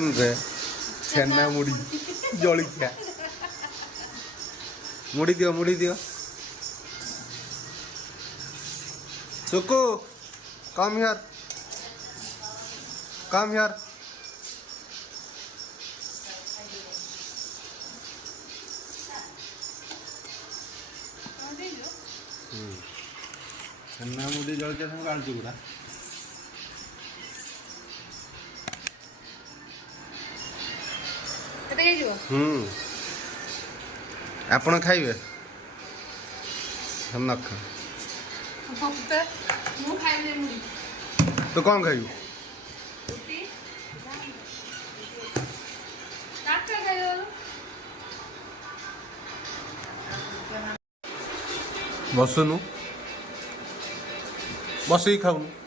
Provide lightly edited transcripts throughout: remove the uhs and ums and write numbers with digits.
रे छेना मुड़ी जलिखिया मुड़ी दियो सुकु कम हियर छेना मुड़ी जलिखिया संग आलू चुड़ा आपण खाइबे हम न खा तो कौन खाइबू बसुनु बस खाऊनु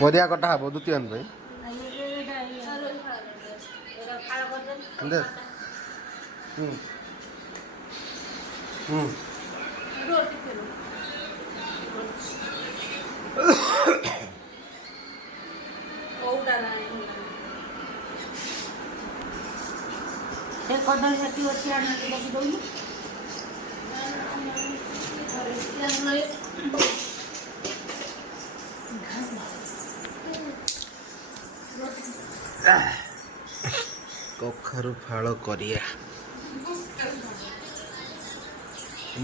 परिया कटा हे द्वितीय कखारु फाड़ करिया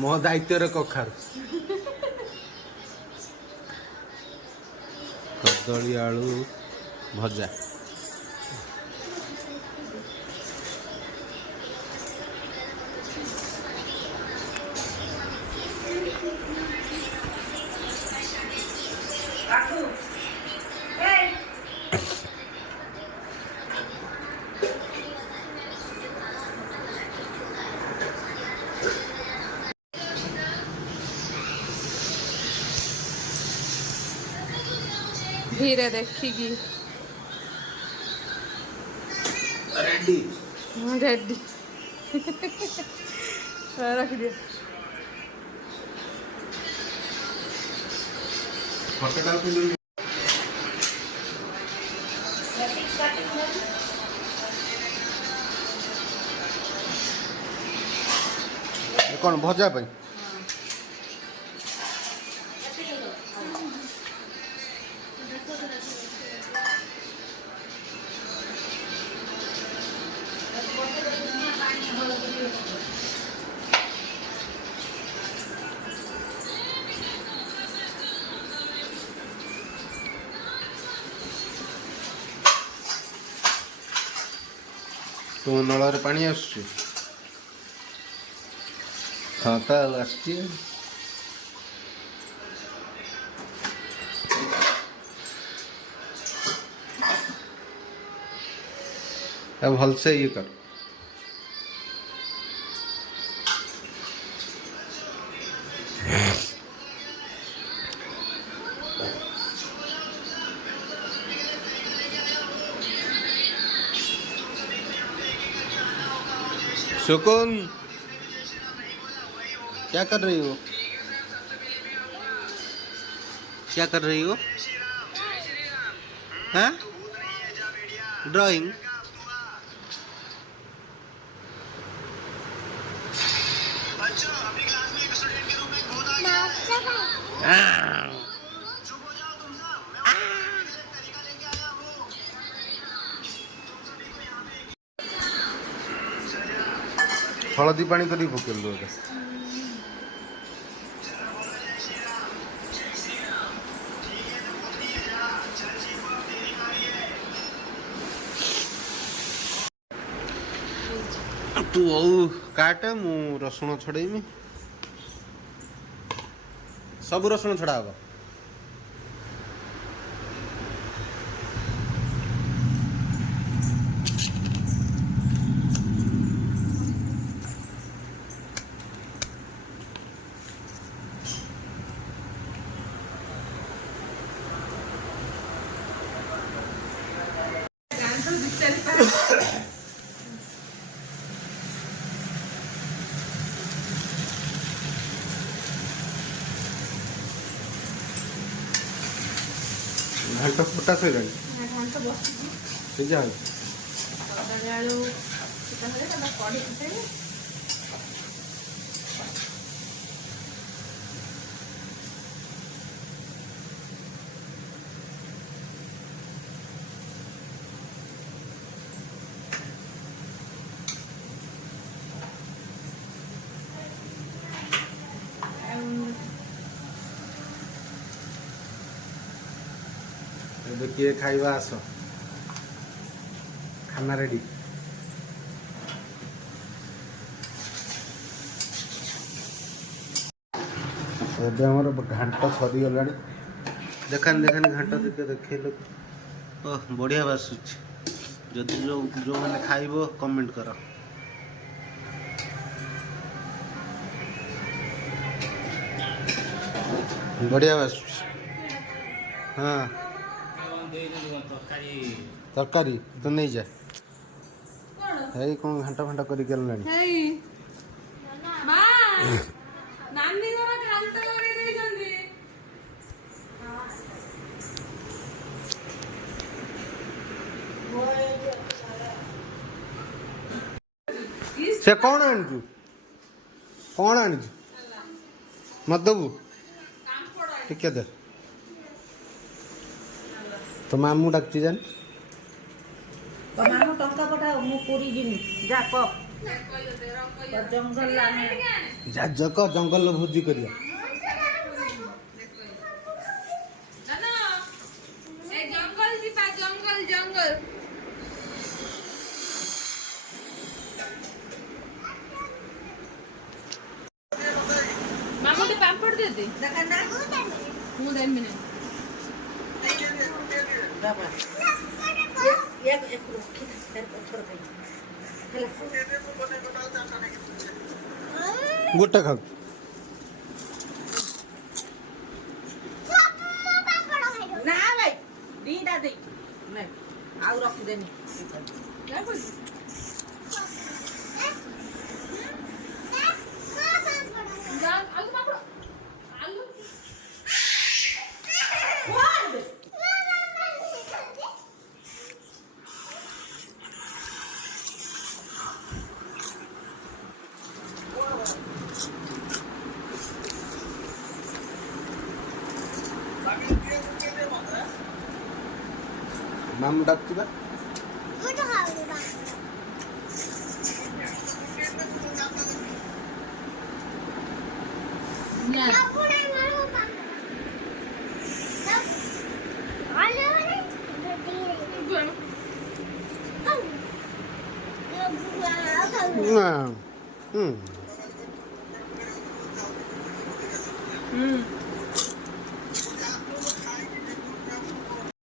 मो दायित्व कखारु कदली आलू भजा धीरे देखिगी रेडी रेडी रख दिया कौन भजा पाई तो नल पानी आसुची हाँ तो आसची अब भलसे ये कर सुकून क्या कर रही हो क्या कर रही हो हाँ ड्राइंग हलदी पानी कर पकेल दो तू काट मु रसुण छड़ेमी सब रसुण छड़ा हब घंटा फुटा सही ଘାଣ୍ଟ ବସିଛି ସିଝା ହଉ ତରକାରୀ ଆଳୁ ଫୁଟା ହେଲେ ତାପରେ କଢ଼ି ଫୁଟେଇବେ। ଏବେ କିଏ ଖାଇବା ଆସ ଖାନା ରେଡି ଏବେ ଆମର ଘାଣ୍ଟ ସରିଗଲାଣି ଦେଖାନି ଘାଣ୍ଟ ଟିକେ ଦେଖେଇଲେ ଓହ ବଢ଼ିଆ ବାସୁଛି ଯଦି ଯେଉଁମାନେ ଖାଇବ କମେଣ୍ଟ କର ବଢ଼ିଆ ବାସୁଛି ହଁ ତରକାରୀ ତୁ ନେଇଯା ଏଇ କ'ଣ ଘାଣ୍ଟ ଫାଣ୍ଟ କରିକି ଆଣିଲାଣି ହେଇ ମା ନାନୀ ଘର ଘାଣ୍ଟ କରି ଦେଇଛନ୍ତି। ସେ କ'ଣ ଆଣିଛୁ ମତ ଦେବୁ ଟିକେ ଦେ ତ ମାମୁଁ ଡାକୁଛି ଜାଣି ମାମୁଁ ଟଙ୍କା ପଠାଅ ମୁଁ ପୁରୀ ଯିବି ଯା କ ଜଙ୍ଗଲ ଆମେ ଯାଜକ ଜଙ୍ଗଲ ଭୋଜି କରିବା ଜଙ୍ଗଲ ଯିବା ଜଙ୍ଗଲ ମାମୁଁ ଟିକେ ପାମ୍ପଡ଼ ଦେଦେ ମୁଁ ଦେବି ନା ଗୋଟେ ଖାଉ ନା ଭାଇ ଦିଟା ଦେଇ ଆଉ ରଖିଦେନି ମାମୁଁ ଡାକୁଛି ବା ହୁଁ